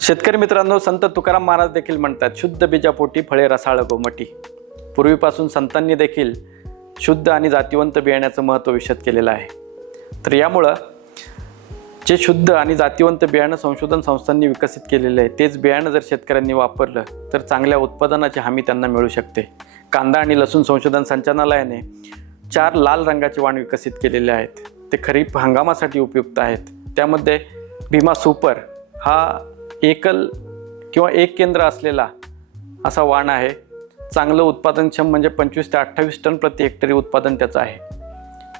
शेतकरी मित्रांनो, संत तुकाराम महाराज देखील म्हणतात, शुद्ध बीजापोटी फळे रसाळ गोमटी. पूर्वीपासून संतांनी देखील शुद्ध आणि जातिवंत बियाण्याचं महत्त्व विशद केलेलं आहे. तर यामुळं जे शुद्ध आणि जातिवंत बियाणं संशोधन संस्थांनी विकसित केलेलं आहे, तेच बियाणं जर शेतकऱ्यांनी वापरलं तर चांगल्या उत्पादनाची हमी त्यांना मिळू शकते. कांदा आणि लसूण संशोधन संचालनालयाने 4 लाल रंगाचे वाण विकसित केलेले आहेत. ते खरीप हंगामासाठी उपयुक्त आहेत. त्यामध्ये भीमा सुपर हा एकल किंवा एक केंद्र असलेला असा वाण आहे. चांगलं उत्पादनक्षम म्हणजे 25 ते 28 टन प्रति हेक्टरी उत्पादन त्याचं आहे.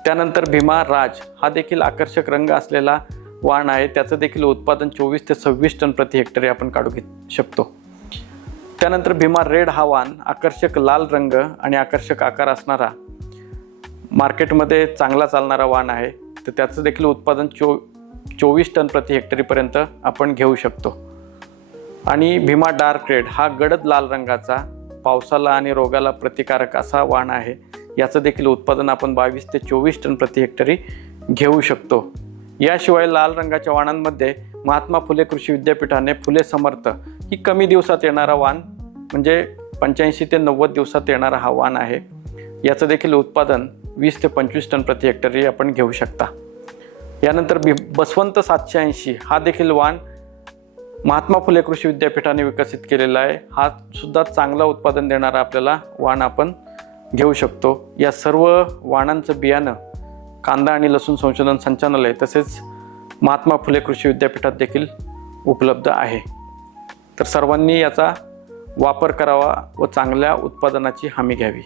त्यानंतर भीमा राज हा देखील आकर्षक रंग असलेला वाण आहे. त्याचं देखील उत्पादन 24 ते 26 टन प्रति हेक्टरी आपण काढू शकतो. त्यानंतर भीमा रेड हा वाण आकर्षक लाल रंग आणि आकर्षक आकार असणारा, मार्केटमध्ये चांगला चालणारा वाण आहे. तर त्याचं देखील उत्पादन 24 टन प्रति हेक्टरीपर्यंत आपण घेऊ शकतो. आणि भीमा डार्क रेड हा गडद लाल रंगाचा, पावसाला आणि रोगाला प्रतिकारक असा वाण आहे. याचं देखील उत्पादन आपण 22 ते 24 टन प्रति हेक्टरी घेऊ शकतो. याशिवाय लाल रंगाच्या वाणांमध्ये महात्मा फुले कृषी विद्यापीठाने फुले समर्थ ही कमी दिवसात येणारा वाण म्हणजे 85 ते 90 दिवसात येणारा हा वाण आहे. याचं देखील उत्पादन 20 ते 25 टन प्रति हेक्टरी आपण घेऊ शकता. यानंतर बसवंत 780 हा देखील वाण महात्मा फुले कृषी विद्यापीठाने विकसित केलेला आहे. हा सुद्धा चांगला उत्पादन देणारा आपल्याला वाण आपण घेऊ शकतो. या सर्व वाणांचं बियाणं कांदा आणि लसूण संशोधन संचालनालय तसेच महात्मा फुले कृषी विद्यापीठात देखील उपलब्ध आहे. तर सर्वांनी याचा वापर करावा व चांगल्या उत्पादनाची हमी घ्यावी.